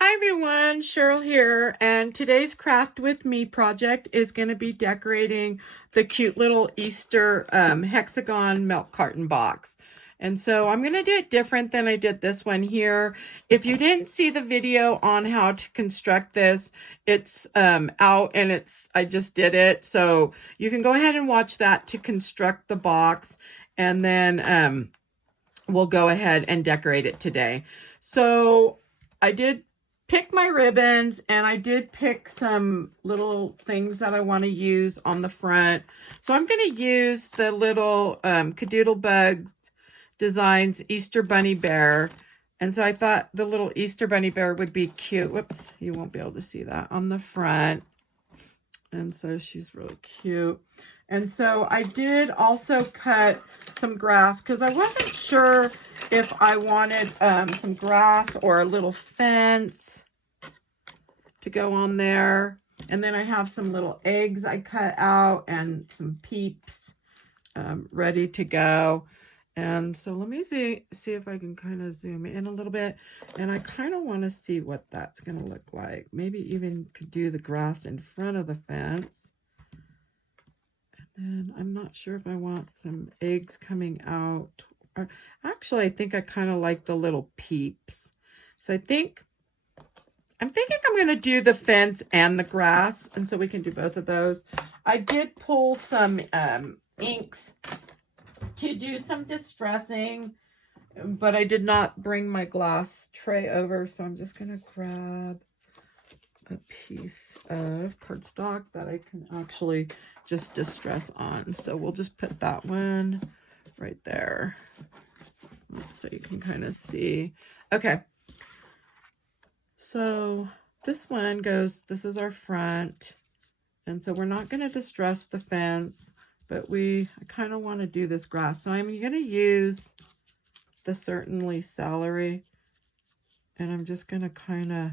Hi everyone, Cheryl here, and today's Craft With Me project is going to be decorating the cute little Easter hexagon milk carton box. And so I'm going to do it different than I did this one here. If you didn't see the video on how to construct this, it's out and I just did it. So you can go ahead and watch that to construct the box, and then we'll go ahead and decorate it today. So I did pick my ribbons, and I did pick some little things that I want to use on the front. So I'm going to use the little KaDoodle Bug Designs Easter Bunny Bear. And so I thought the little Easter Bunny Bear would be cute. Whoops, you won't be able to see that on the front. And so she's really cute. And so I did also cut some grass because I wasn't sure if I wanted some grass or a little fence to go on there. And then I have some little eggs I cut out and some peeps ready to go. And so let me see if I can kind of zoom in a little bit. And I kind of want to see what that's going to look like. Maybe even could do the grass in front of the fence. And I'm not sure if I want some eggs coming out. Or, actually, I think I kind of like the little peeps. So I'm thinking I'm going to do the fence and the grass, and so we can do both of those. I did pull some inks to do some distressing, but I did not bring my glass tray over, so I'm just going to grab a piece of cardstock that I can actually just distress on. So we'll just put that one right there so you can kind of see. Okay, so this one goes, this is our front, and so we're not going to distress the fence, but I kind of want to do this grass. So I'm going to use the Certainly Celery, and I'm just going to kind of,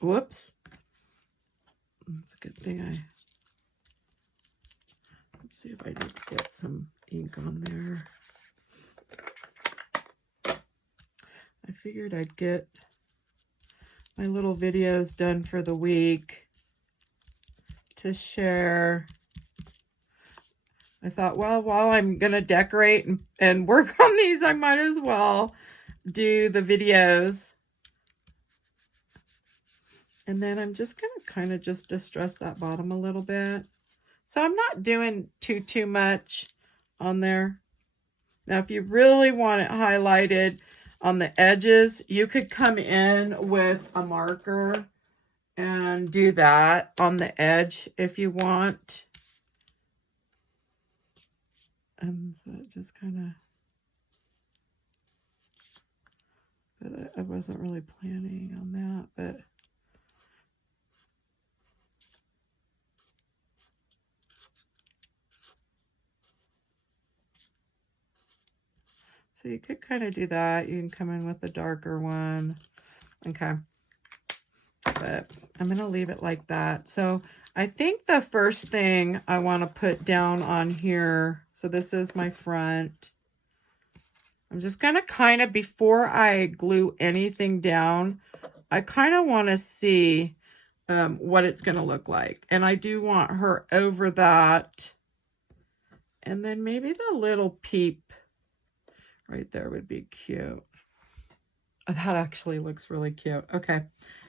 whoops. It's a good thing let's see if I need to get some ink on there. I figured I'd get my little videos done for the week to share. I thought, well, while I'm going to decorate and work on these, I might as well do the videos. And then I'm just going to kind of just distress that bottom a little bit. So I'm not doing too much on there. Now, if you really want it highlighted on the edges, you could come in with a marker and do that on the edge if you want. And so it just kind of, but I wasn't really planning on that, but so you could kind of do that. You can come in with a darker one. Okay. But I'm going to leave it like that. So I think the first thing I want to put down on here, so this is my front. I'm just going to kind of, before I glue anything down, I kind of want to see what it's going to look like. And I do want her over that. And then maybe the little peep right there would be cute. That actually looks really cute. Okay.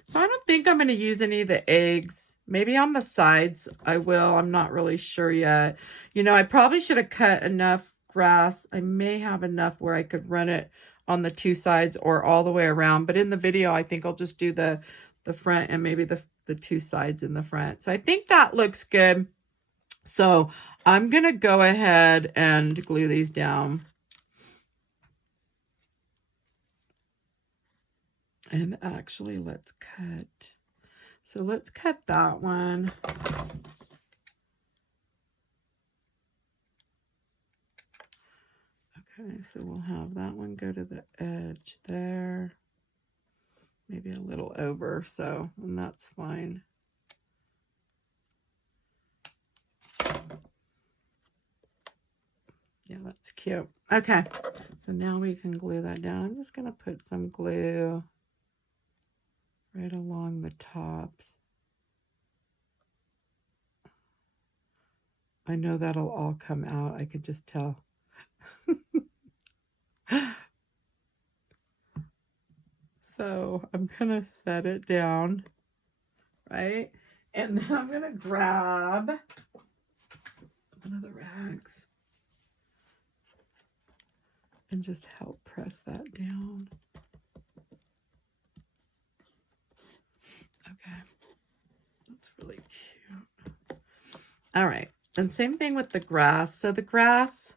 So I don't think I'm going to use any of the eggs. Maybe on the sides I will. I'm not really sure yet. You know, I probably should have cut enough grass. I may have enough where I could run it on the two sides or all the way around. But in the video, I think I'll just do the front and maybe the two sides in the front. So I think that looks good. So I'm going to go ahead and glue these down. And actually, let's cut. So let's cut that one. Okay, so we'll have that one go to the edge there. Maybe a little over, so, and that's fine. Yeah, that's cute. Okay, So now we can glue that down. I'm just going to put some glue right along the tops. I know that'll all come out. I could just tell. So I'm going to set it down, right? And then I'm going to grab one of the rags and just help press that down. Okay, that's really cute. All right, and same thing with the grass. So the grass,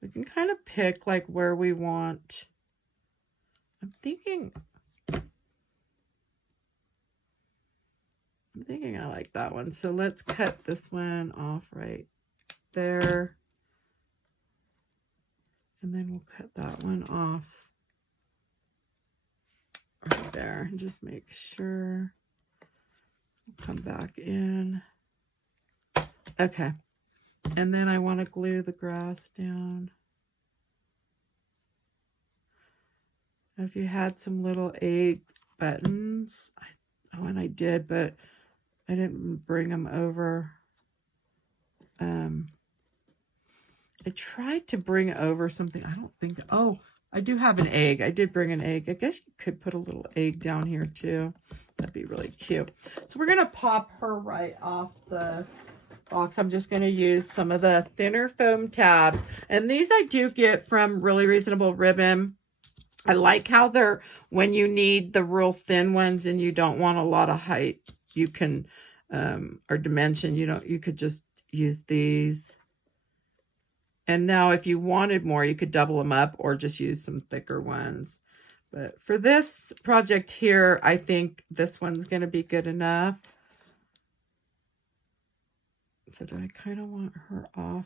we can kind of pick like where we want. I'm thinking I like that one. So let's cut this one off right there. And then we'll cut that one off right there and just make sure. We'll come back in. Okay. And then I want to glue the grass down. If you had some little egg buttons, and I did, but I didn't bring them over. I tried to bring over something. I don't think, oh, I do have an egg. I did bring an egg. I guess you could put a little egg down here too. That'd be really cute. So we're going to pop her right off the box. I'm just going to use some of the thinner foam tabs. And these I do get from Really Reasonable Ribbon. I like how they're, when you need the real thin ones and you don't want a lot of height, you can, or dimension, you could just use these. And now if you wanted more, you could double them up or just use some thicker ones. But for this project here, I think this one's going to be good enough. So do I kind of want her off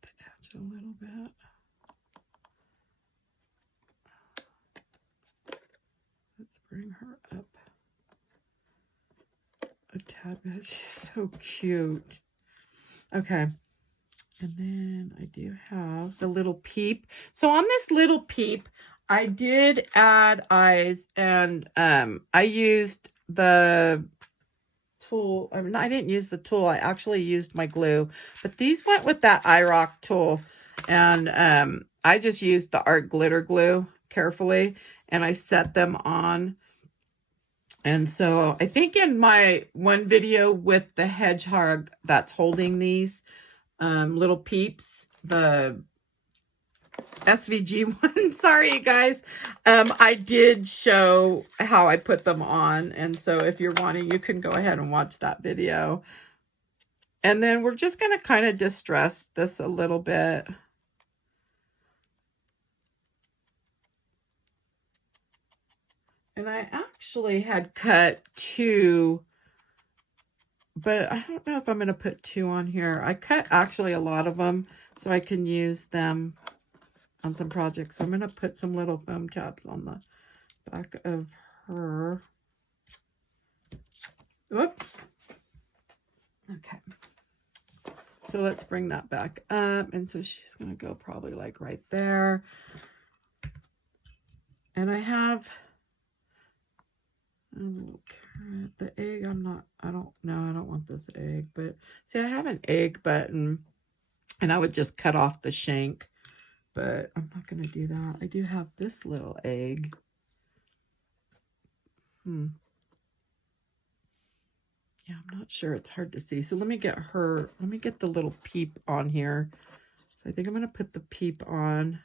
the edge a little bit? Let's bring her up a tad bit. She's so cute. Okay. And then I do have the little peep. So on this little peep, I did add eyes, and I used the tool. I mean, I didn't use the tool. I actually used my glue. But these went with that iRock tool. And I just used the art glitter glue carefully, and I set them on. And so I think in my one video with the hedgehog that's holding these little peeps, the SVG one, sorry you guys, I did show how I put them on. And so if you're wanting, you can go ahead and watch that video. And then we're just going to kind of distress this a little bit. And I actually had cut 2, but I don't know if I'm going to put 2 on here. I cut actually a lot of them so I can use them on some projects. So I'm going to put some little foam tabs on the back of her. Whoops. Okay. So let's bring that back up. And so she's going to go probably like right there. And I have a little carrot. The egg, I don't want this egg, but see, I have an egg button, and I would just cut off the shank, but I'm not going to do that. I do have this little egg. Yeah, I'm not sure. It's hard to see. So let me get the little peep on here. So I think I'm going to put the peep on.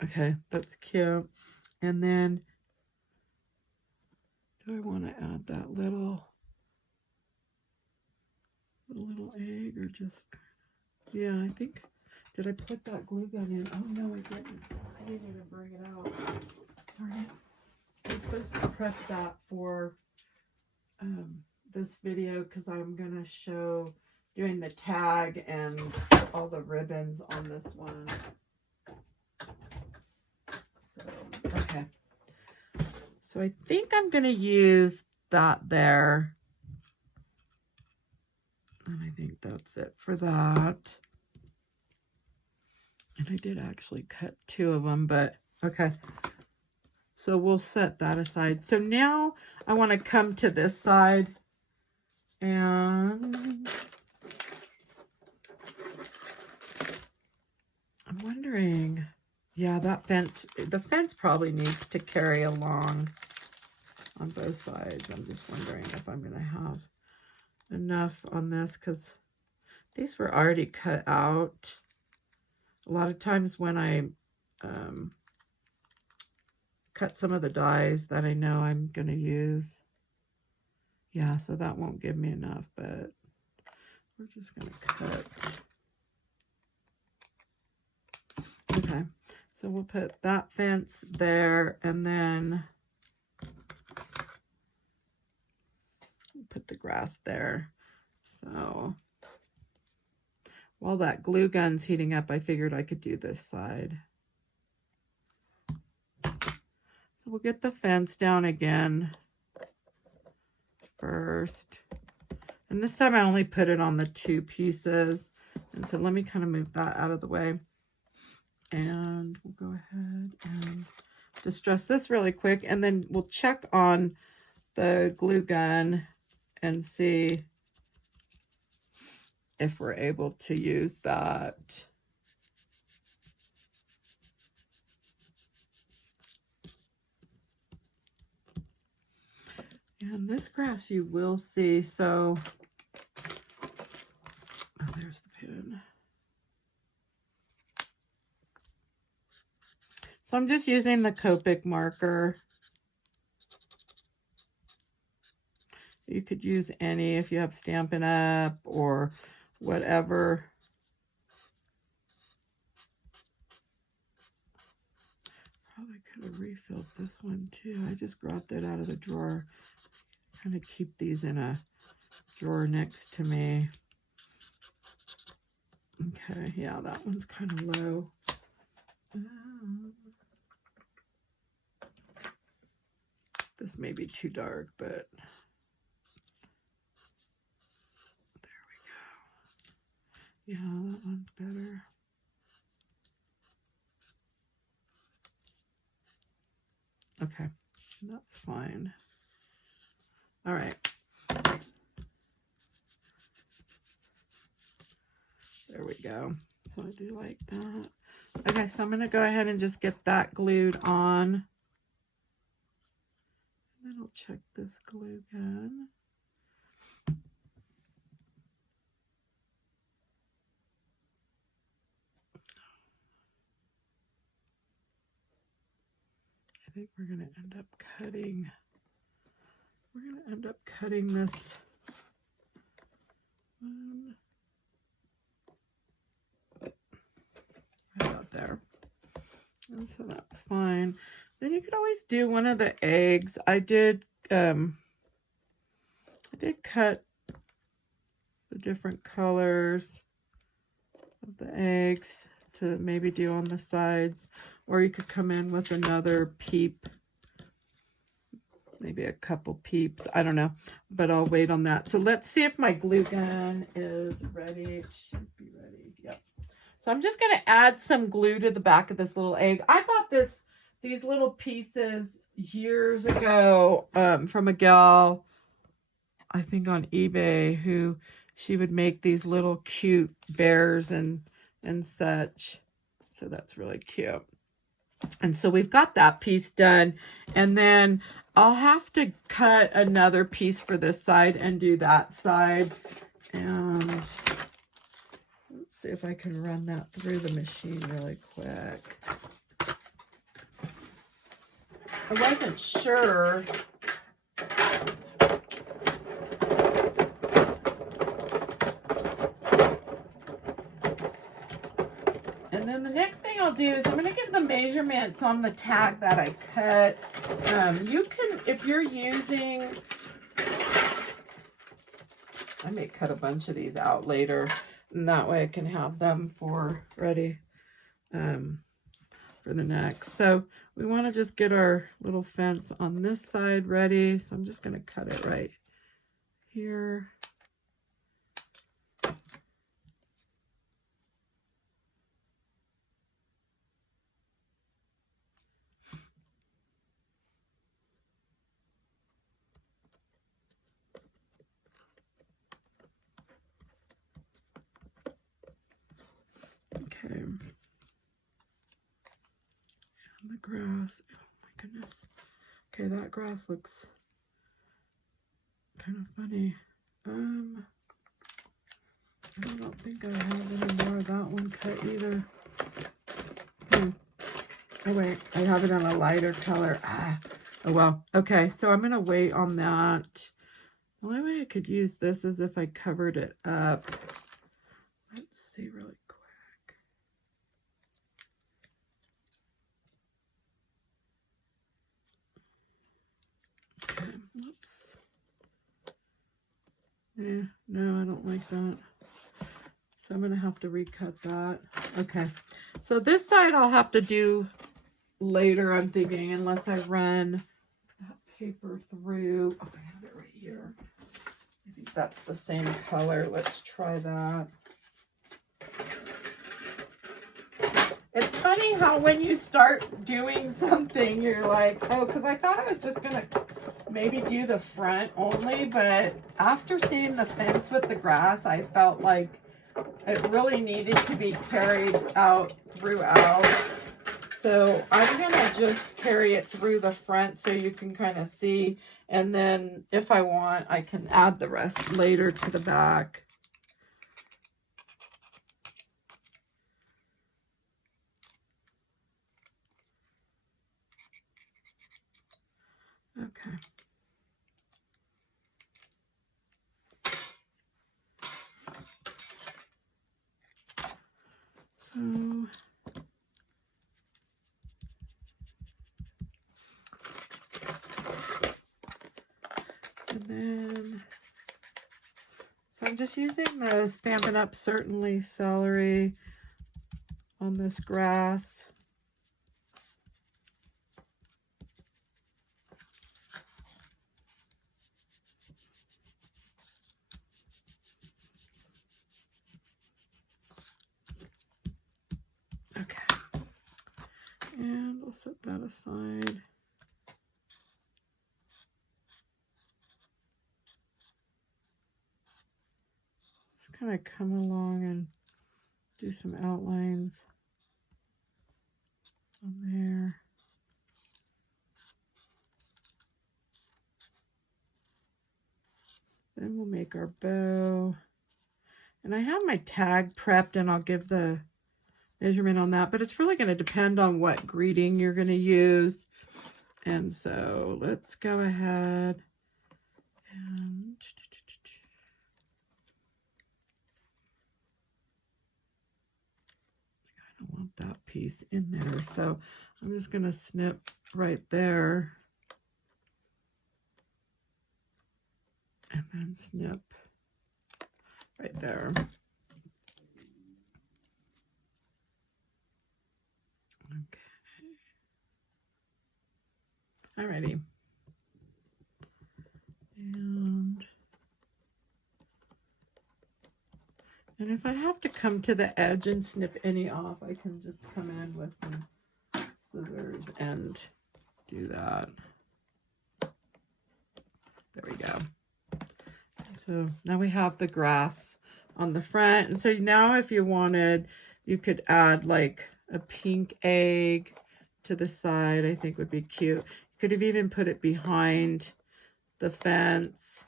Okay, that's cute. And then, do I want to add that little egg, or just, yeah, I think, did I put that glue gun in? Oh, no, I didn't. I didn't even bring it out. Darn it. I was supposed to prep that for this video because I'm going to show doing the tag and all the ribbons on this one. So, okay. So I think I'm going to use that there. And I think that's it for that. And I did actually cut 2 of them, but okay. So we'll set that aside. So now I want to come to this side and I'm wondering, yeah, that fence, the fence probably needs to carry along on both sides. I'm just wondering if I'm going to have enough on this because these were already cut out. A lot of times when I cut some of the dies that I know I'm going to use. Yeah, so that won't give me enough, but we're just going to cut. Okay, so we'll put that fence there and then put the grass there. So while that glue gun's heating up, I figured I could do this side. So we'll get the fence down again first. And this time I only put it on the 2 pieces. And so let me kind of move that out of the way. And we'll go ahead and distress this really quick. And then we'll check on the glue gun and see if we're able to use that. And this grass you will see, so, oh, there's the pin. So I'm just using the Copic marker. You could use any if you have Stampin' Up! Or whatever. Probably could have refilled this one too. I just grabbed it out of the drawer. Kind of keep these in a drawer next to me. Okay, yeah, that one's kind of low. This may be too dark, but there we go. Yeah, that one's better. Okay, that's fine. All right. There we go. So I do like that. Okay, so I'm going to go ahead and just get that glued on. And then I'll check this glue gun. I think we're going to end up cutting. We're going to end up cutting this one right out there. And so that's fine. Then you could always do one of the eggs. I did cut the different colors of the eggs to maybe do on the sides, or you could come in with another peep, maybe a couple peeps, I don't know, but I'll wait on that. So let's see if my glue gun is ready. It should be ready. Yep. So I'm just going to add some glue to the back of this little egg. I bought these little pieces years ago from a gal, I think on eBay, who she would make these little cute bears and such. So that's really cute. And so we've got that piece done. And then I'll have to cut another piece for this side and do that side. And let's see if I can run that through the machine really quick. I wasn't sure. And then the next thing I'll do is I'm going to get the measurements on the tag that I cut. You can, if you're using, I may cut a bunch of these out later, and that way I can have them for ready. for the next. So we want to just get our little fence on this side ready. So I'm just going to cut it right here. Okay. And the grass. Oh my goodness. Okay, that grass looks kind of funny. I don't think I have any more of that one cut either. Oh wait, I have it in a lighter color. Oh well. Okay, so I'm gonna wait on that. The only way I could use this is if I covered it up. Let's see really quick. Okay, let's. Yeah, no, I don't like that. So I'm going to have to recut that. Okay, so this side I'll have to do later, I'm thinking, unless I run that paper through. Oh, I have it right here. I think that's the same color. Let's try that. It's funny how when you start doing something, you're like, oh, because I thought I was just going to maybe do the front only, but after seeing the fence with the grass, I felt like it really needed to be carried out throughout. So I'm going to just carry it through the front so you can kind of see. And then if I want, I can add the rest later to the back. Okay. So, and then, so I'm just using the Stampin' Up! Certainly celery on this grass. Okay, and I'll set that aside. Just kind of come along and do some outlines on there. Then we'll make our bow. And I have my tag prepped, and I'll give the measurement on that, but it's really going to depend on what greeting you're going to use. And so let's go ahead and I don't want that piece in there, so I'm just going to snip right there and then snip right there. Okay. Alrighty. And if I have to come to the edge and snip any off, I can just come in with some scissors and do that. There we go. So now we have the grass on the front. And so now if you wanted, you could add like a pink egg to the side. I think would be cute. You could have even put it behind the fence.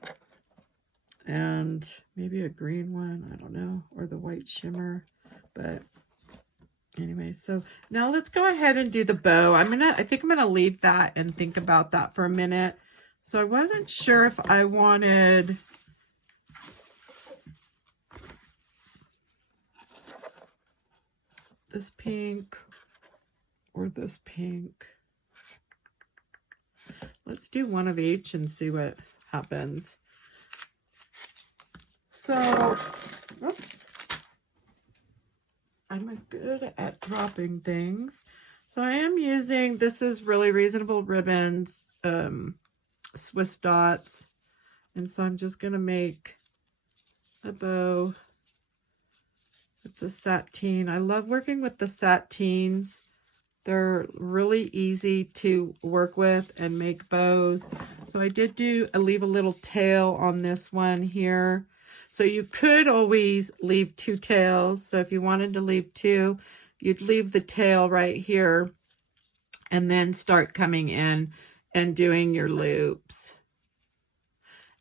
And maybe a green one, I don't know, or the white shimmer. But anyway, so now let's go ahead and do the bow. I think I'm gonna leave that and think about that for a minute. So I wasn't sure if I wanted this pink or this pink. Let's do one of each and see what happens. So, oops, I'm good at dropping things. So I am using, this is Really Reasonable Ribbons, Swiss dots. And so I'm just going to make a bow. It's a sateen. I love working with the sateens. They're really easy to work with and make bows. So I did leave a little tail on this one here. So you could always leave 2 tails. So if you wanted to leave 2, you'd leave the tail right here and then start coming in and doing your loops.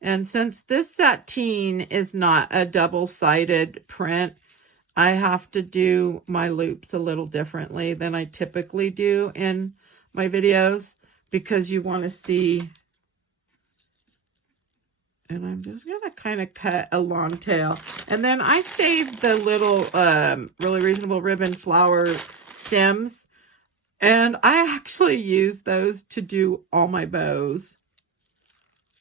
And since this sateen is not a double-sided print, I have to do my loops a little differently than I typically do in my videos because you want to see. And I'm just going to kind of cut a long tail. And then I saved the little Really Reasonable Ribbon flower stems. And I actually use those to do all my bows.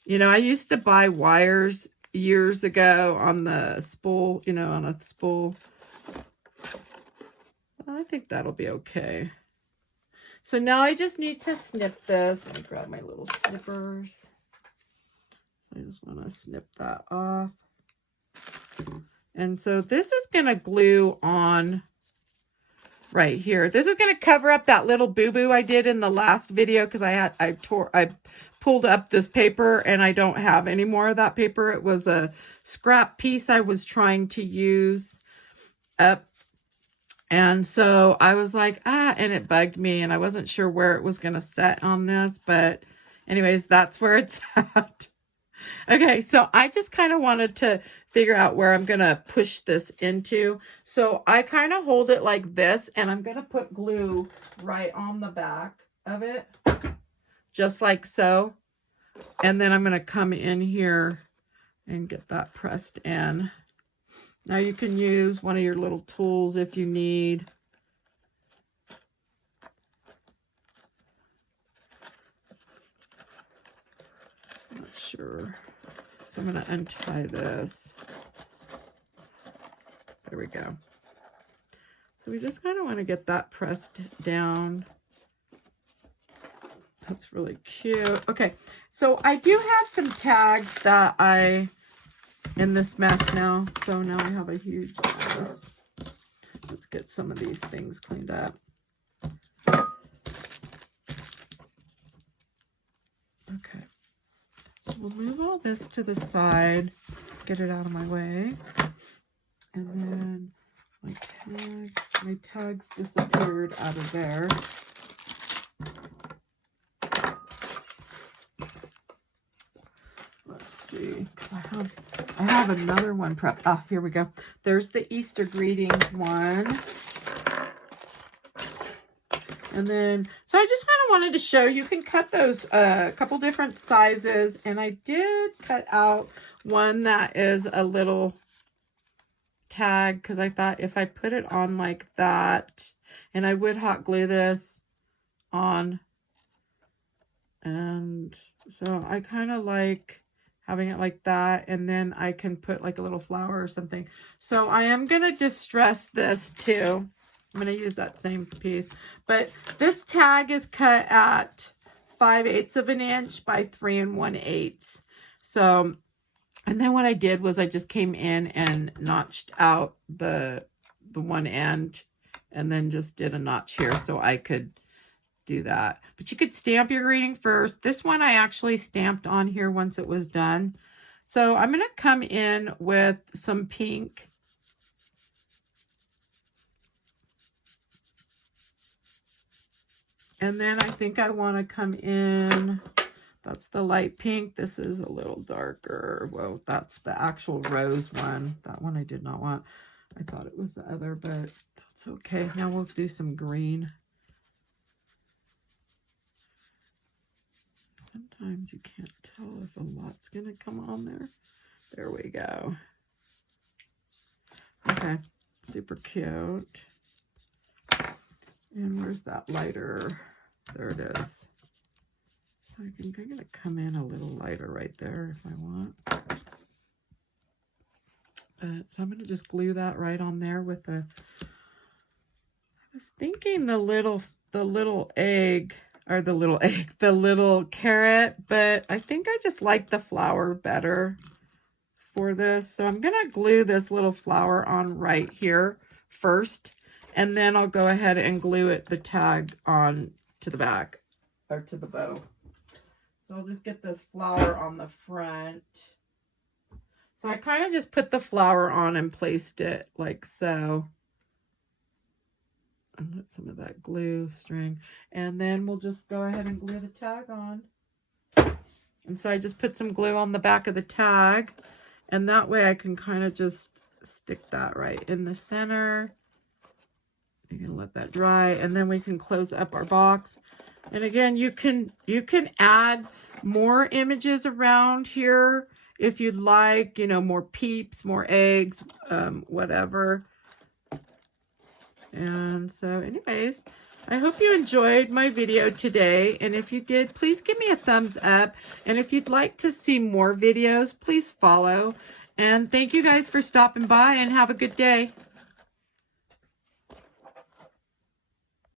You know, I used to buy wires years ago on the spool, you know, on a spool. I think that'll be okay. So now I just need to snip this. Let me grab my little snippers. I just want to snip that off. And so this is going to glue on right here. This is going to cover up that little boo-boo I did in the last video because I pulled up this paper and I don't have any more of that paper. It was a scrap piece I was trying to use up. And so I was like, and it bugged me and I wasn't sure where it was going to set on this, but anyways, that's where it's at. Okay, so I just kind of wanted to figure out where I'm going to push this into. So I kind of hold it like this and I'm going to put glue right on the back of it, just like so. And then I'm going to come in here and get that pressed in. Now you can use one of your little tools if you need. I'm not sure. So I'm going to untie this. There we go. So we just kind of want to get that pressed down. That's really cute. Okay, so I do have some tags that in this mess now. So now I have a huge mess. Let's get some of these things cleaned up. Okay. So we'll move all this to the side, get it out of my way. And then my tags disappeared out of there. Let's see, because I have another one prepped. Ah, here we go. There's the Easter greetings one. And then, so I just kind of wanted to show, you can cut those a couple different sizes. And I did cut out one that is a little tag because I thought if I put it on like that, and I would hot glue this on. And so I kind of like having it like that, and then I can put like a little flower or something. So I am going to distress this too. I'm going to use that same piece, but this tag is cut at 5/8 of an inch by 3 1/8. So, and then what I did was I just came in and notched out the one end and then just did a notch here so I could do that. But you could stamp your greeting first. This one I actually stamped on here once it was done. So I'm going to come in with some pink. And then I think I want to come in, that's the light pink. This is a little darker. Well, that's the actual rose one. That one I did not want. I thought it was the other, but that's okay. Now we'll do some green. Sometimes you can't tell if a lot's going to come on there. There we go. Okay, super cute. And where's that lighter? There it is. So I think I'm going to come in a little lighter right there if I want. So I'm going to just glue that right on there with the, I was thinking the little the little egg, or the little carrot, but I think I just like the flower better for this. So I'm gonna glue this little flower on right here first, and then I'll go ahead and glue the tag on to the back, or to the bow. So I'll just get this flower on the front. So I kind of just put the flower on and placed it like so. And let some of that glue string. And then we'll just go ahead and glue the tag on. And so I just put some glue on the back of the tag. And that way I can kind of just stick that right in the center. You can let that dry. And then we can close up our box. And again, you can add more images around here if you'd like, you know, more peeps, more eggs, whatever. And so anyways, I hope you enjoyed my video today. And if you did, please give me a thumbs up. And if you'd like to see more videos, please follow. And thank you guys for stopping by, and have a good day.